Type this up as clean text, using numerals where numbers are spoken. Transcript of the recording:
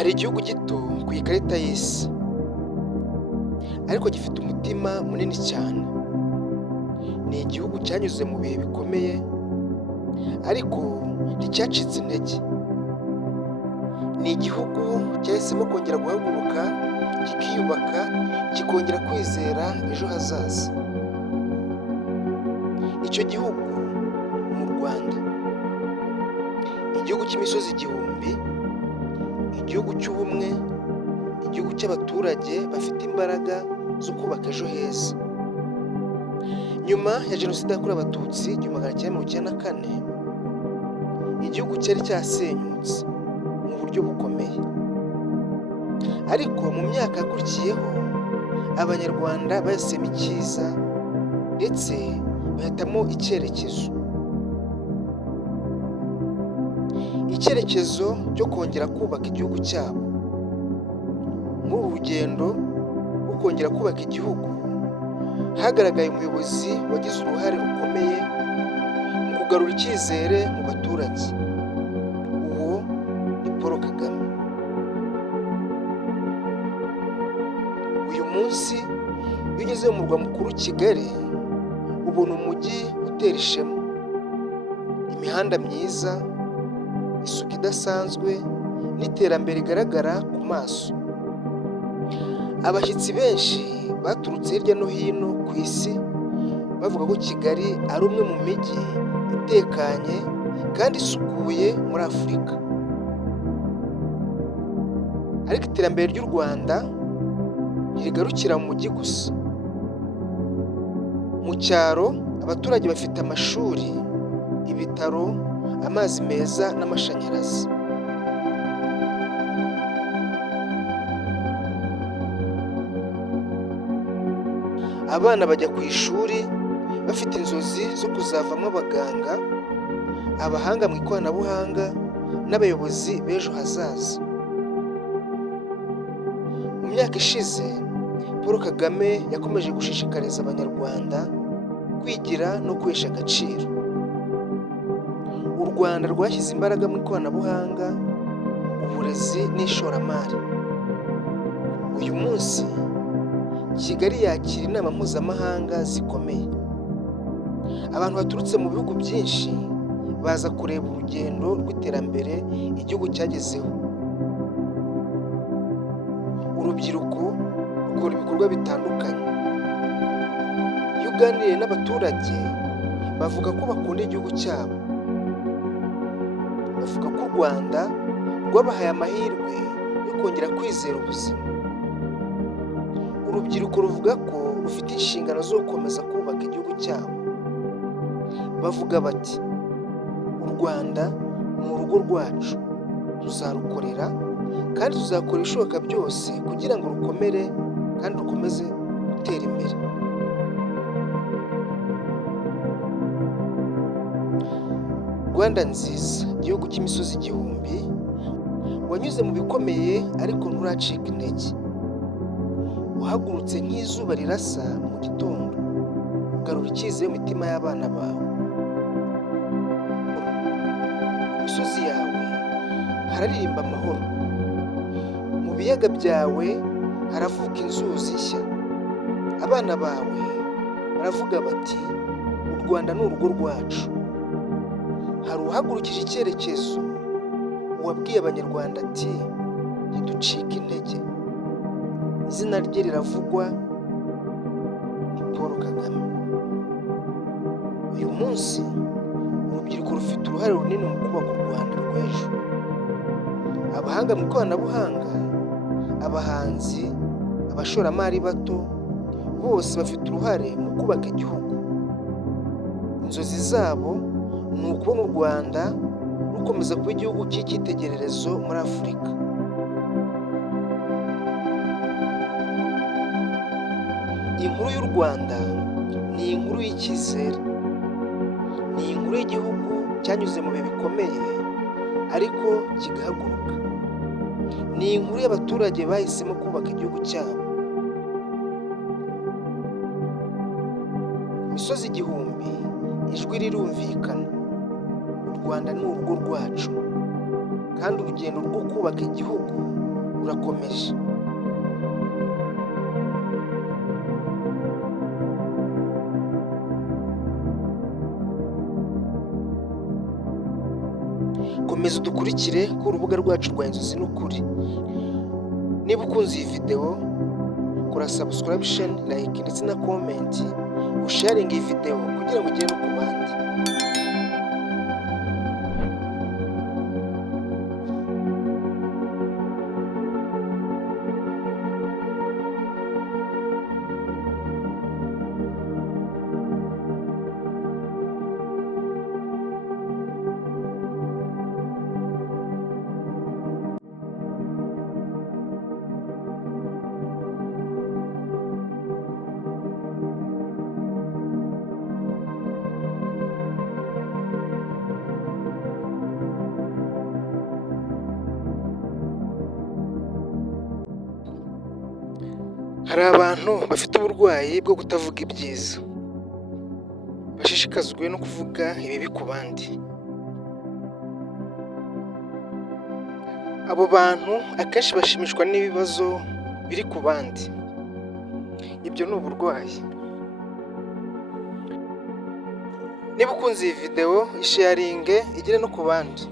Hari igihugu gito ku ikarita y'isi, ariko gifite umutima munini cyane. Ni igihugu cyanyuze mu bihe bikomeye, ariko nticyacitse intege. Ni igihugu cyahisemo kongera guhaguruka, kikiyubaka, kikongera kwizera ejo hazaza. Icyo gihugu ni u Rwanda. Igihugu cy'imisozi igihumbi, igihugu cy'ubumwe, igihugu cy'abaturage bafite imbaraga zo kubaka ejo heza. Nyuma ya Jenoside yakorewe Abatutsi 1994, igihugu cyari cyasenyutse mu buryo bukomeye. Ariko mu myaka yakurikiyeho, Abanyarwanda bahisemo icyiza ndetse bahitamo icyerekezo. Icyerekezo cyo kongera kubaka igihugu cyabo. Muri uru rugendo rwo kongera kubaka igihugu, hagaragaye umuyobozi wagize uruhare rukomeye mu kugarura icyizere mu baturage. Uwo ni Paul Kagame. Uyu munsi iyo ugeze mu murwa mukuru Kigali, ubona umujyi utera ishema. Imihanda myiza, isuku idasanzwe n'iterambere rigaragara ku maso. Abashyitsi benshi baturutse hirya no hino ku isi bavuga ko Kigali ari umwe mu mijyi itekanye kandi isukuye muri Afurika. Ariko iterambere ry'u Rwanda ntirigarukira mu mujyi gusa. Mu cyaro abaturage bafite amashuri, ibitaro, amazi meza n'amashanyarazi. Abana bajya ku ishuri bafite inzozi zo kuzavamo abaganga, abahanga mu ikoranabuhanga n'abayobozi b'ejo hazaza. Mu myaka ishize, Paul Kagame yakomeje gushishikariza Abanyarwanda kwigira no kwihesha agaciro. U Rwanda rwashyize imbaraga mu ikoranabuhanga, uburezi n'ishoramari. Uyu munsi Kigali yakira inama mpuzamahanga zikomeye. Abantu baturutse mu bihugu byinshi baza kureba urugendo rw'iterambere igihugu cyagezeho. Urubyiruko rukora ibikorwa bitandukanye. Iyo uganiriye n'abaturage, bavuga ko bakunda igihugu cyabo. Bavuga ko u Rwanda rwabahaye amahirwe yo kongera kwizera ubuzima. Urubyiruko ruvuga ko rufite inshingano zo gukomeza kubaka igihugu cyabo. Bavuga bati, u Rwanda ni urugo rwacu, tuzarukorera kandi tuzakora ibishoboka byose kugira ngo rukomere kandi rukomeze gutera imbere. Rwanda nziza, igihugu cy'imisozi igihumbi, wanyuze mu bikomeye ariko nturacika intege. Uhagurutse nk'izuba rirasa mu gitondo, ugarura icyizere mu mitima y'abana bawe. Ku misozi yawe hararirimba amahoro. Mu biyaga byawe haravuka inzuzi nshya. Abana bawe baravuga bati, u Rwanda ni urugo rwacu. Hari uhagurukije icyerekezo, uwabwiye Abanyarwanda ati, ntiducike intege. Izina rye riravugwa, ni Paul Kagame. Uyu munsi urubyiruko rufite uruhare runini mu kubaka u Rwanda rw'ejo. Abahanga mu ikoranabuhanga, abahanzi, abashoramari bato, bose bafite uruhare mu kubaka igihugu. Inzozi zabo ni ukubona u Rwanda rukomeza kuba igihugu cy'icyitegererezo muri Afurika. Inkuru y'u Rwanda ni inkuru y'icyizere. Ni inkuru y'igihugu cyanyuze mu bihe bikomeye ariko kigahaguruka. Ni inkuru y'abaturage bahisemo kubaka igihugu cyabo. Imisozi igihumbi, ijwi rirumvikana. U Rwanda ni urugo rwacu kandi urugendo rwo kubaka igihugu rurakomeje. Komeza udukurikire ku rubuga rwacu rwa Inzozi n'Ukuri. Niba ukunze iyi video, kora subscription, like ndetse na comment, usharinge iyi video kugira ngo ugere no ku bandi. Hari abantu bafite uburwayi bwo kutavuga ibyiza, bashishikazwa no kuvuga ibibi ku bandi. Abo bantu akenshi bashimishwa n'ibibazo biri ku bandi. Ibyo ni uburwayi. Niba ukunze iyi video, isharinge igere no ku bandi.